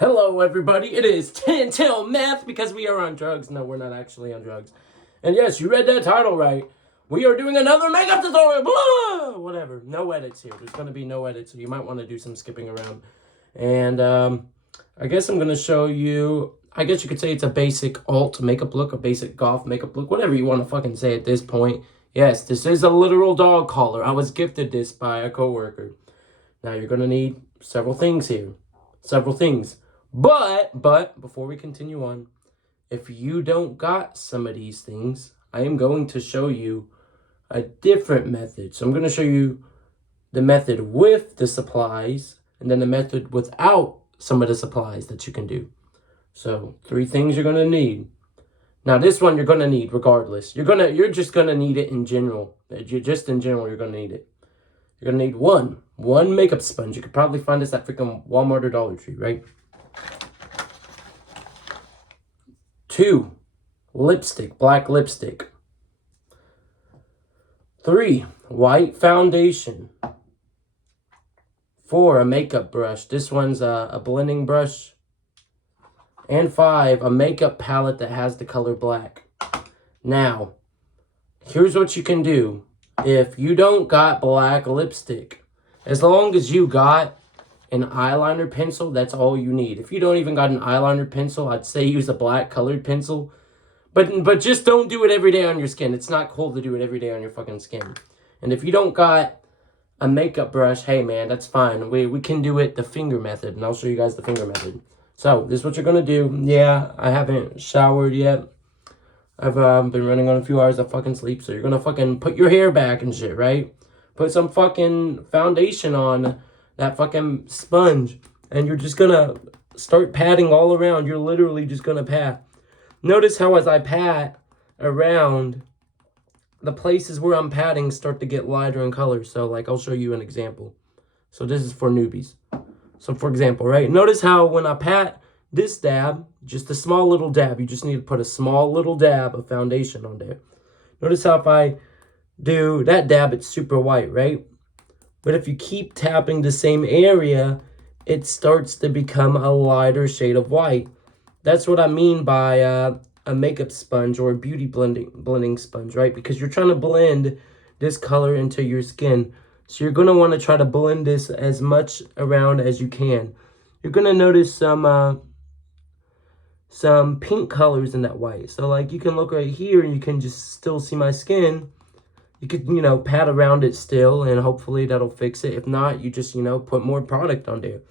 Hello, everybody. It is TenTillDeath because we are on drugs. No, we're not actually on drugs. And yes, you read that title right. We are doing another makeup tutorial. Blah! Whatever. No edits here. There's going to be no edits, so you might want to do some skipping around. And I guess I'm going to show you, I guess you could say it's a basic alt makeup look, a basic goth makeup look, whatever you want to fucking say at this point. Yes, this is a literal dog collar. I was gifted this by a coworker. Now, you're going to need several things here. Several things. But, before we continue on, if you don't got some of these things, I am going to show you a different method. So I'm going to show you the method with the supplies, and then the method without some of the supplies that you can do. So 3 things you're going to need. Now this one you're going to need regardless. You're just going to need it in general. You're going to need it. You're going to need one makeup sponge. You could probably find this at freaking Walmart or Dollar Tree, right? 2, lipstick, black lipstick. 3, white foundation. 4, a makeup brush. This one's a blending brush. And 5, a makeup palette that has the color black. Now, here's what you can do. If you don't got black lipstick, as long as you got an eyeliner pencil, that's all you need. If you don't even got an eyeliner pencil, I'd say use a black colored pencil. But just don't do it every day on your skin. It's not cool to do it every day on your fucking skin. And if you don't got a makeup brush, hey man, that's fine. We can do it the finger method, and I'll show you guys the finger method. So, this is what you're going to do. Yeah, I haven't showered yet. I've been running on a few hours of fucking sleep, so you're going to fucking put your hair back and shit, right? Put some fucking foundation on that fucking sponge, and you're just gonna start patting all around. You're literally just gonna pat. Notice how as I pat around, the places where I'm patting start to get lighter in color. So like, I'll show you an example. So this is for newbies. So for example, right, notice how when I pat this dab, just a small little dab, you just need to put a small little dab of foundation on there. Notice how if I do that dab, it's super white, right? But if you keep tapping the same area, it starts to become a lighter shade of white. That's what I mean by a makeup sponge or a beauty blending sponge, right? Because you're trying to blend this color into your skin. So you're going to want to try to blend this as much around as you can. You're going to notice some pink colors in that white. So like you can look right here and you can just still see my skin. You could, pat around it still, and hopefully that'll fix it. If not, you just, put more product on there.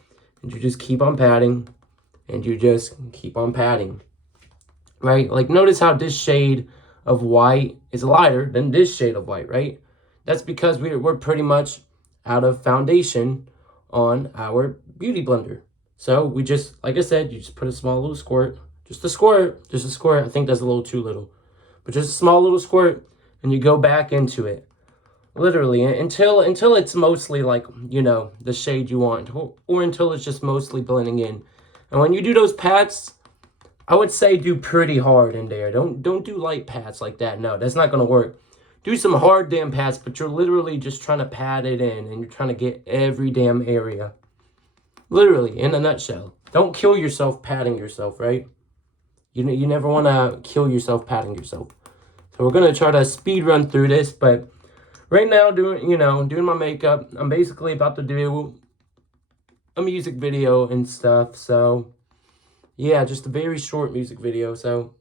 And you just keep on patting, and you just keep on patting. Right? Like, notice how this shade of white is lighter than this shade of white, right? That's because we're pretty much out of foundation on our beauty blender. So, we just, like I said, you just put a small little squirt. Just a squirt. I think that's a little too little. But just a small little squirt. And you go back into it, literally, until it's mostly like, the shade you want, or until it's just mostly blending in. And when you do those pats, I would say do pretty hard in there. Don't do light pats like that. No, that's not going to work. Do some hard damn pats, but you're literally just trying to pat it in, and you're trying to get every damn area. Literally, in a nutshell. Don't kill yourself patting yourself, right? You never want to kill yourself patting yourself. So we're going to try to speed run through this, but right now doing my makeup, I'm basically about to do a music video and stuff. So yeah, just a very short music video. So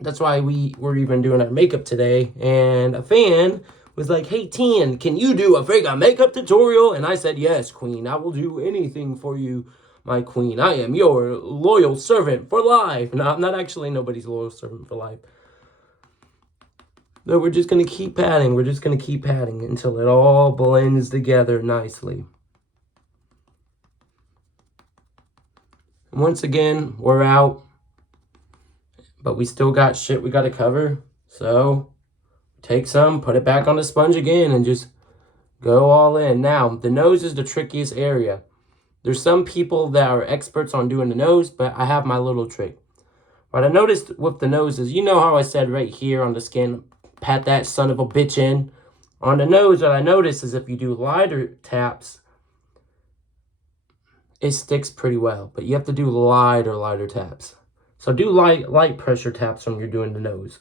that's why we were even doing our makeup today. And a fan was like, "Hey, Ten, can you do a freaking makeup tutorial?" And I said, "Yes, queen, I will do anything for you, my queen. I am your loyal servant for life." No, I'm not actually nobody's loyal servant for life. No, we're just going to keep patting. We're just going to keep patting until it all blends together nicely. And once again, we're out. But we still got shit we got to cover. So, take some, put it back on the sponge again, and just go all in. Now, the nose is the trickiest area. There's some people that are experts on doing the nose, but I have my little trick. What I noticed with the nose is, how I said right here on the skin, pat that son of a bitch in. On the nose, what I noticed is if you do lighter taps, it sticks pretty well. But you have to do lighter taps. So do light pressure taps when you're doing the nose.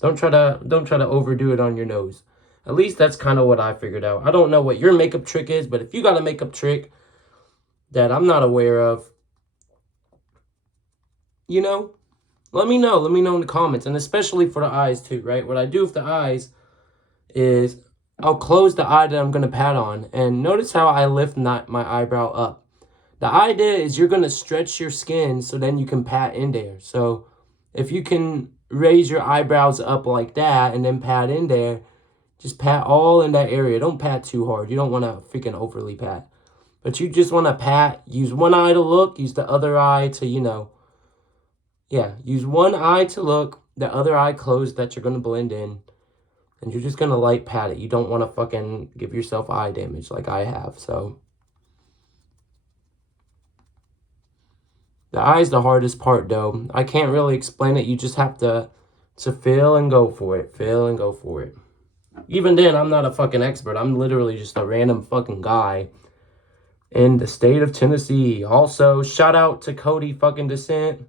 Don't try to overdo it on your nose. At least that's kind of what I figured out. I don't know what your makeup trick is, but if you got a makeup trick that I'm not aware of, you know, let me know. Let me know in the comments. And especially for the eyes too, right? What I do with the eyes is I'll close the eye that I'm going to pat on. And notice how I lift my eyebrow up. The idea is you're going to stretch your skin so then you can pat in there. So if you can raise your eyebrows up like that and then pat in there, just pat all in that area. Don't pat too hard. You don't want to freaking overly pat. But you just want to pat. Use one eye to look. Use the other eye to, use one eye to look. The other eye closed that you're going to blend in. And you're just going to light pat it. You don't want to fucking give yourself eye damage like I have. So the eye's the hardest part, though. I can't really explain it. You just have to feel and go for it. Feel and go for it. Even then, I'm not a fucking expert. I'm literally just a random fucking guy in the state of Tennessee. Also, shout out to Cody fucking Descent.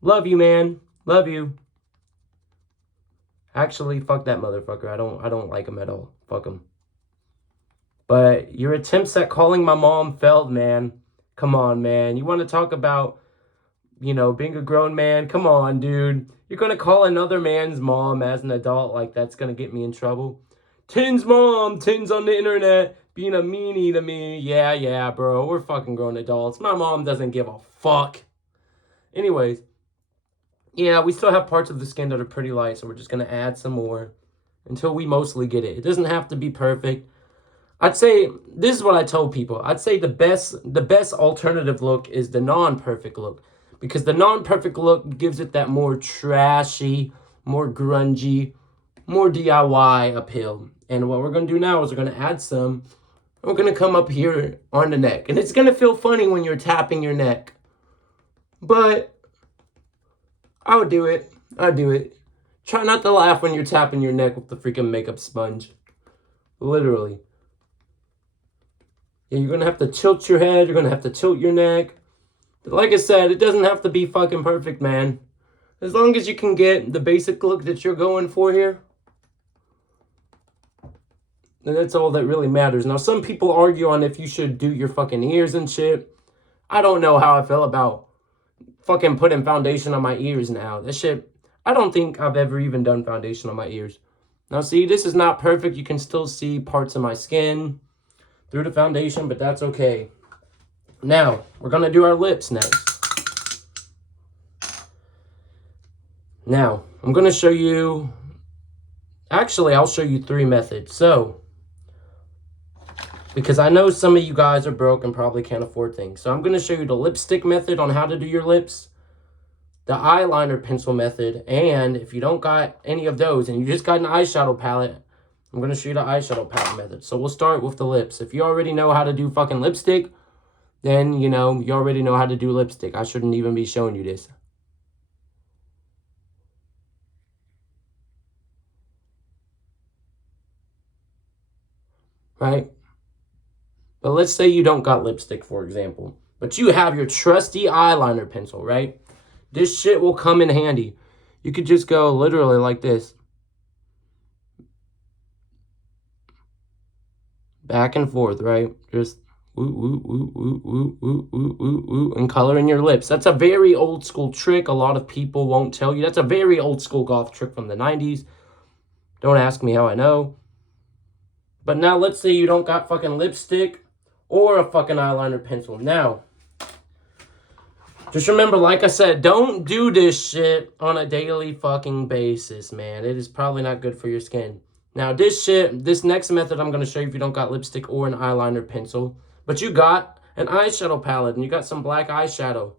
Love you, man. Love you. Actually, fuck that motherfucker. I don't like him at all. Fuck him. But your attempts at calling my mom failed, man. Come on, man. You want to talk about, being a grown man? Come on, dude. You're going to call another man's mom as an adult like that's going to get me in trouble? Tin's mom, Tin's on the internet being a meanie to me. Yeah, bro. We're fucking grown adults. My mom doesn't give a fuck. Anyways, yeah, we still have parts of the skin that are pretty light, so we're just going to add some more until we mostly get it. It doesn't have to be perfect. I'd say, this is what I told people. I'd say the best alternative look is the non-perfect look. Because the non-perfect look gives it that more trashy, more grungy, more DIY appeal. And what we're going to do now is we're going to add some. We're going to come up here on the neck. And it's going to feel funny when you're tapping your neck. But I'll do it. Try not to laugh when you're tapping your neck with the freaking makeup sponge. Literally. Yeah, you're going to have to tilt your head. You're going to have to tilt your neck. But like I said, it doesn't have to be fucking perfect, man. As long as you can get the basic look that you're going for here, then that's all that really matters. Now, some people argue on if you should do your fucking ears and shit. I don't know how I feel about fucking putting foundation on my ears now. That shit, I don't think I've ever even done foundation on my ears. Now, see, this is not perfect. You can still see parts of my skin through the foundation, but that's okay. Now, we're going to do our lips next. Now, I'm going to show you, actually, I'll show you 3 methods. So, because I know some of you guys are broke and probably can't afford things. So, I'm going to show you the lipstick method on how to do your lips, the eyeliner pencil method, and if you don't got any of those and you just got an eyeshadow palette, I'm going to show you the eyeshadow palette method. So, we'll start with the lips. If you already know how to do fucking lipstick, then, you already know how to do lipstick. I shouldn't even be showing you this. Right? But let's say you don't got lipstick, for example. But you have your trusty eyeliner pencil, right? This shit will come in handy. You could just go literally like this. Back and forth, right? Just and color in your lips. That's a very old school trick. A lot of people won't tell you. That's a very old school goth trick from the 90s. Don't ask me how I know. But now let's say you don't got fucking lipstick or a fucking eyeliner pencil. Now, just remember, like I said, don't do this shit on a daily fucking basis, man. It is probably not good for your skin. Now, this next method I'm going to show you if you don't got lipstick or an eyeliner pencil, but you got an eyeshadow palette and you got some black eyeshadow.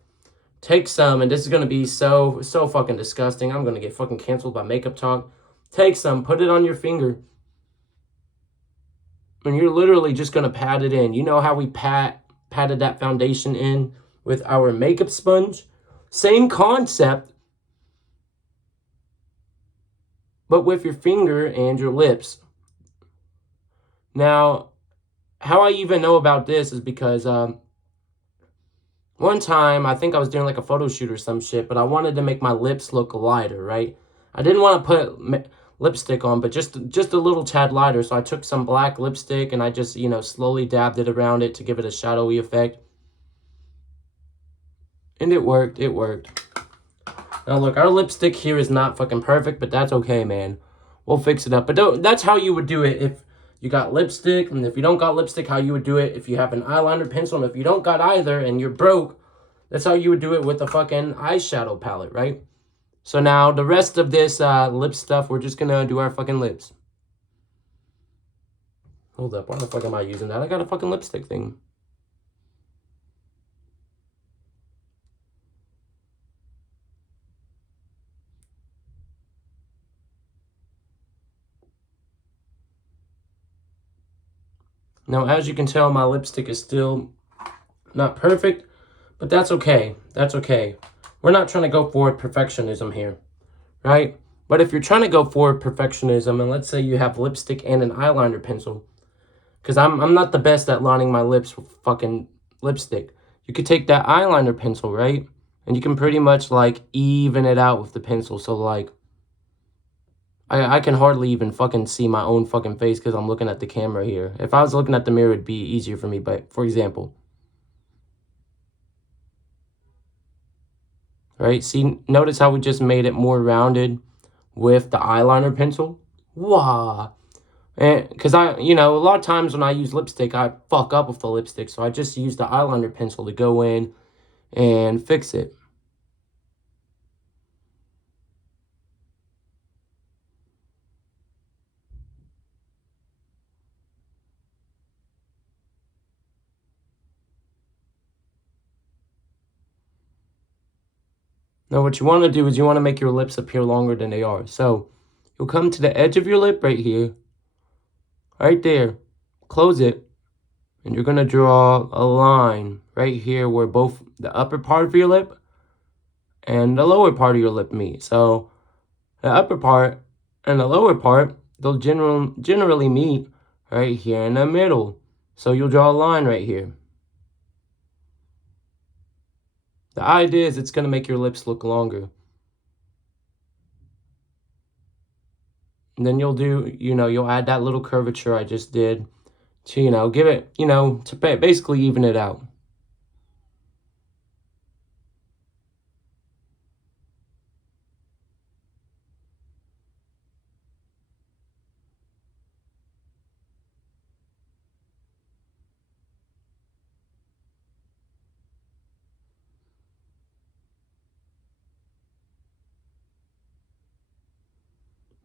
Take some, and this is going to be so fucking disgusting. I'm going to get fucking canceled by Makeup Talk. Take some, put it on your finger. And you're literally just going to pat it in. You know how we patted that foundation in with our makeup sponge? Same concept, but with your finger and your lips. Now, how I even know about this is because one time I think I was doing like a photo shoot or some shit, but I wanted to make my lips look lighter, right? I didn't want to put lipstick on, but just a little tad lighter. So I took some black lipstick and I just, you know, slowly dabbed it around it to give it a shadowy effect. And it worked. It worked. Now look, our lipstick here is not fucking perfect, but that's okay, man. We'll fix it up. But that's how you would do it if you got lipstick. And if you don't got lipstick, how you would do it if you have an eyeliner pencil. And if you don't got either and you're broke, that's how you would do it with a fucking eyeshadow palette, right? So now the rest of this lip stuff, we're just gonna do our fucking lips. Hold up, why the fuck am I using that? I got a fucking lipstick thing. Now, as you can tell, my lipstick is still not perfect, but that's okay. That's okay. We're not trying to go for perfectionism here, right? But if you're trying to go for perfectionism, and let's say you have lipstick and an eyeliner pencil, because I'm not the best at lining my lips with fucking lipstick. You could take that eyeliner pencil, right? And you can pretty much, like, even it out with the pencil. So, like, I can hardly even fucking see my own fucking face because I'm looking at the camera here. If I was looking at the mirror, it'd be easier for me. But, for example, right? See, notice how we just made it more rounded with the eyeliner pencil? Wow. And because you know, a lot of times when I use lipstick, I fuck up with the lipstick. So I just use the eyeliner pencil to go in and fix it. Now, what you want to do is you want to make your lips appear longer than they are. So you'll come to the edge of your lip right here, right there, close it, and you're going to draw a line right here where both the upper part of your lip and the lower part of your lip meet. So the upper part and the lower part, they'll generally meet right here in the middle. So you'll draw a line right here. The idea is it's going to make your lips look longer. And then you'll do, you know, you'll add that little curvature I just did to, you know, give it, you know, to basically even it out.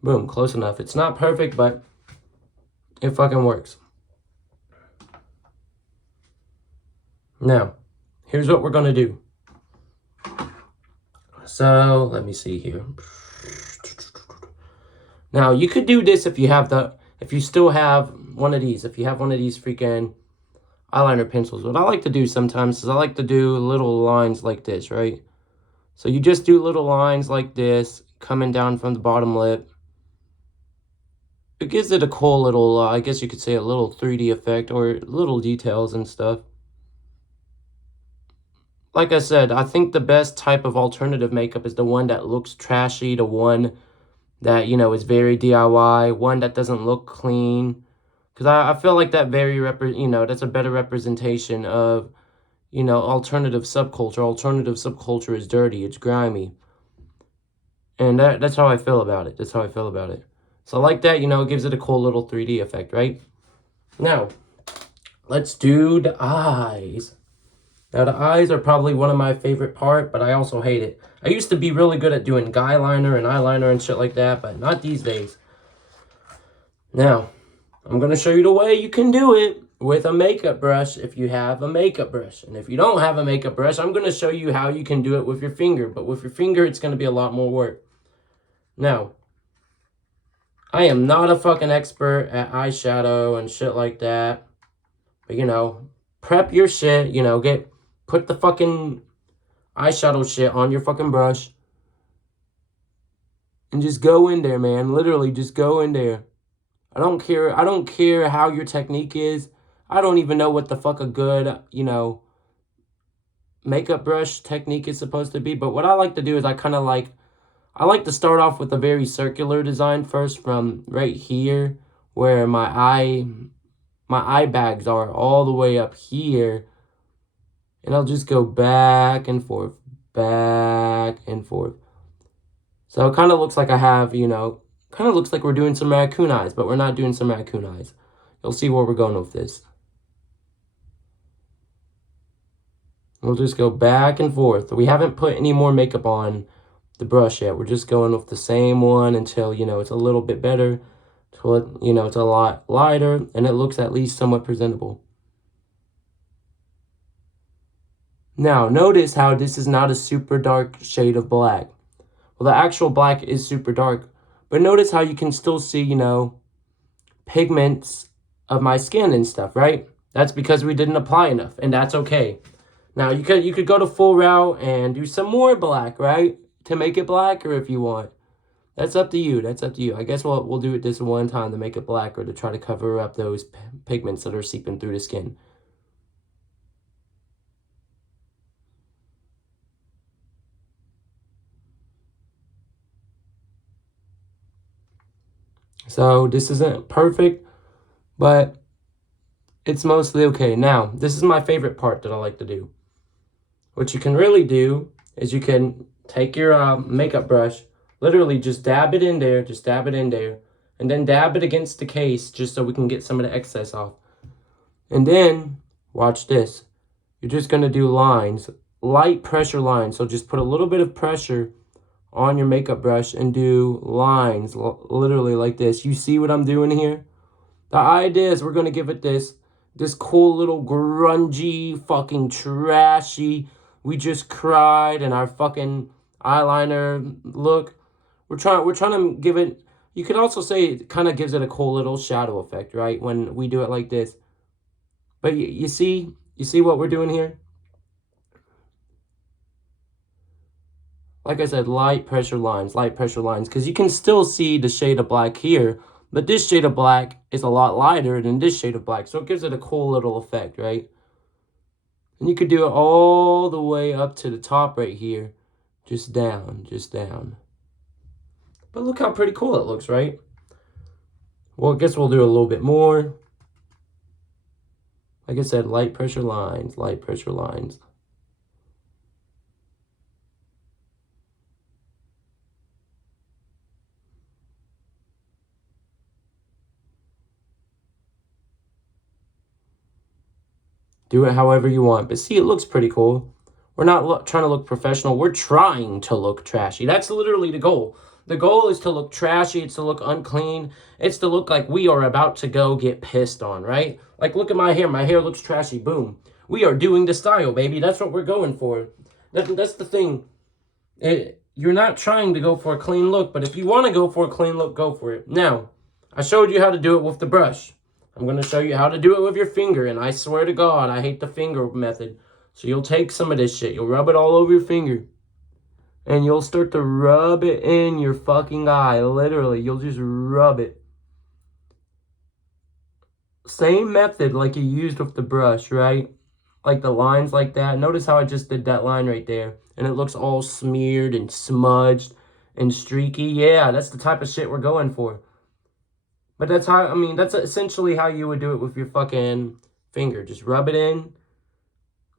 Boom, close enough. It's not perfect, but it fucking works. Now, here's what we're going to do. So, let me see here. Now, you could do this if you have if you still have one of these. If you have one of these freaking eyeliner pencils. What I like to do sometimes is I like to do little lines like this, right? So you just do little lines like this, coming down from the bottom lip. It gives it a cool little, I guess you could say a little 3D effect or little details and stuff. Like I said, I think the best type of alternative makeup is the one that looks trashy, the one that, you know, is very DIY, one that doesn't look clean. Because I feel like that that's a better representation of, you know, alternative subculture. Alternative subculture is dirty, it's grimy. And that's how I feel about it. That's how I feel about it. So like that, you know, it gives it a cool little 3D effect, right? Now, let's do the eyes. Now, the eyes are probably one of my favorite part, but I also hate it. I used to be really good at doing guy liner and eyeliner and shit like that, but not these days. Now, I'm going to show you the way you can do it with a makeup brush if you have a makeup brush. And if you don't have a makeup brush, I'm going to show you how you can do it with your finger. But with your finger, it's going to be a lot more work. Now, I am not a fucking expert at eyeshadow and shit like that. But, you know, prep your shit, you know, put the fucking eyeshadow shit on your fucking brush. And just go in there, man. Literally, just go in there. I don't care how your technique is. I don't even know what the fuck a good, you know, makeup brush technique is supposed to be. But what I like to do is I like to start off with a very circular design first, from right here where my eye bags are all the way up here. And I'll just go back and forth, back and forth. So it kind of looks like I have, you know, kind of looks like we're doing some raccoon eyes, but we're not doing some raccoon eyes. You'll see where we're going with this. We'll just go back and forth. We haven't put any more makeup on the brush yet. We're just going with the same one until, you know, it's a little bit better. Until it, you know, it's a lot lighter and it looks at least somewhat presentable. Now, notice how this is not a super dark shade of black. Well, the actual black is super dark, but notice how you can still see, you know, pigments of my skin and stuff, right? That's because we didn't apply enough, and that's okay. Now, you could go to full route and do some more black, right? To make it blacker if you want. That's up to you. That's up to you. I guess we'll do it this one time to make it blacker, to try to cover up those pigments that are seeping through the skin. So this isn't perfect, but it's mostly okay. Now, this is my favorite part that I like to do. What you can really do is you can take your makeup brush, literally just dab it in there, and then dab it against the case just so we can get some of the excess off. And then, watch this. You're just going to do lines, light pressure lines. So just put a little bit of pressure on your makeup brush and do lines, literally like this. You see what I'm doing here? The idea is we're going to give it this cool little grungy, fucking trashy, we just cried and our fucking eyeliner look. We're trying to give it, you could also say it kind of gives it a cool little shadow effect, right? When we do it like this. But you see what we're doing here? Like I said, light pressure lines, because you can still see the shade of black here, but this shade of black is a lot lighter than this shade of black, so it gives it a cool little effect, right? And you could do it all the way up to the top right here, just down. But look how pretty cool it looks, right? Well, I guess we'll do a little bit more. Like I said, light pressure lines. Do it however you want. But see, it looks pretty cool. We're not trying to look professional. We're trying to look trashy. That's literally the goal. The goal is to look trashy. It's to look unclean. It's to look like we are about to go get pissed on, right? Like, look at my hair. My hair looks trashy. Boom. We are doing the style, baby. That's what we're going for. That's the thing. You're not trying to go for a clean look, but if you want to go for a clean look, go for it. Now, I showed you how to do it with the brush. I'm going to show you how to do it with your finger, and I swear to God, I hate the finger method. So you'll take some of this shit, you'll rub it all over your finger, and you'll start to rub it in your fucking eye, literally. You'll just rub it. Same method like you used with the brush, right? Like the lines like that. Notice how I just did that line right there, and it looks all smeared and smudged and streaky. Yeah, that's the type of shit we're going for. But that's how, I mean, that's essentially how you would do it with your fucking finger. Just rub it in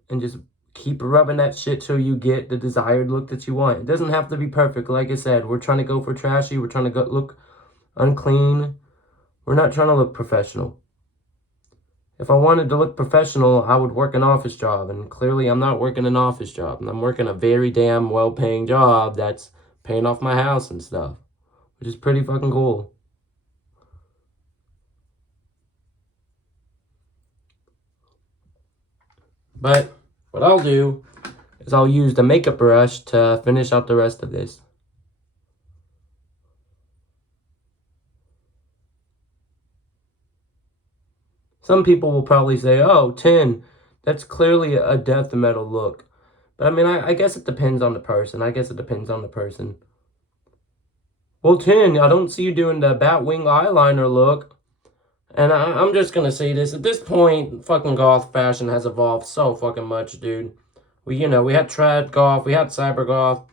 and just keep rubbing that shit till you get the desired look that you want. It doesn't have to be perfect. Like I said, we're trying to go for trashy. We're trying to look unclean. We're not trying to look professional. If I wanted to look professional, I would work an office job. And clearly, I'm not working an office job. I'm working a very damn well-paying job that's paying off my house and stuff, which is pretty fucking cool. But what I'll do is I'll use the makeup brush to finish out the rest of this. Some people will probably say, oh, 10, that's clearly a death metal look. But I mean, I guess it depends on the person. Well, 10, I don't see you doing the Batwing eyeliner look. And I'm just gonna say this. At this point, fucking goth fashion has evolved so fucking much, dude. We had trad goth, we had cyber goth.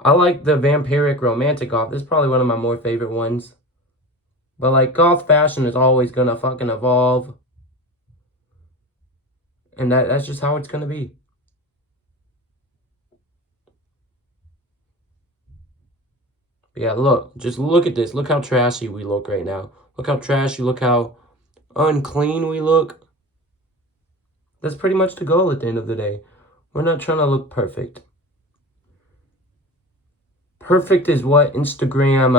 I like the vampiric romantic goth. This is probably one of my more favorite ones. But, like, goth fashion is always gonna fucking evolve. And that's just how it's gonna be. But yeah, look. Just look at this. Look how trashy we look right now. Look how trashy, look how unclean we look. That's pretty much the goal at the end of the day. We're not trying to look perfect. Perfect is what Instagram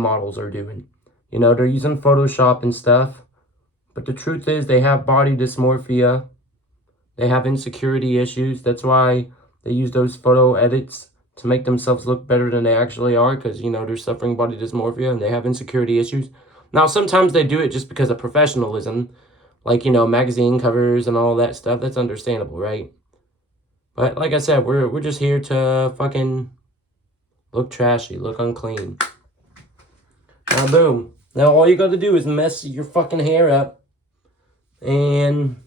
models are doing. You know, they're using Photoshop and stuff. But the truth is they have body dysmorphia. They have insecurity issues. That's why they use those photo edits to make themselves look better than they actually are. Because, you know, they're suffering body dysmorphia and they have insecurity issues. Now, sometimes they do it just because of professionalism. Like, you know, magazine covers and all that stuff. That's understandable, right? But like I said, we're just here to fucking look trashy, look unclean. Now, boom. Now, all you gotta do is mess your fucking hair up and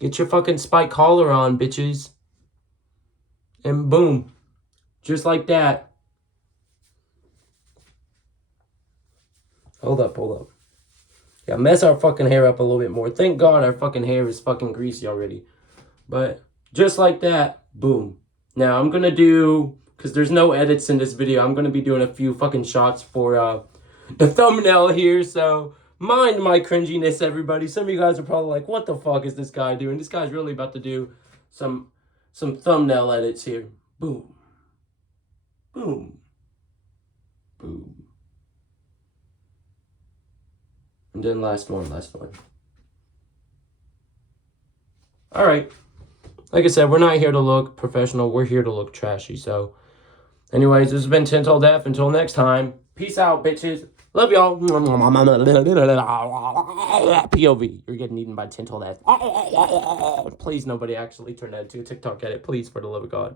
get your fucking spike collar on, bitches. And boom. Just like that. Hold up. Yeah, mess our fucking hair up a little bit more. Thank God our fucking hair is fucking greasy already. But just like that, boom. Now, I'm gonna do, because there's no edits in this video, I'm gonna be doing a few fucking shots for the thumbnail here, so mind my cringiness, everybody. Some of you guys are probably like, what the fuck is this guy doing? This guy's really about to do some thumbnail edits here. Boom. Boom. Boom. And then last one. All right. Like I said, we're not here to look professional. We're here to look trashy. So, anyways, this has been TenTillDeath. Until next time, peace out, bitches. Love y'all. POV. You're getting eaten by TenTillDeath. Please, nobody actually turn that into a TikTok edit. Please, for the love of God.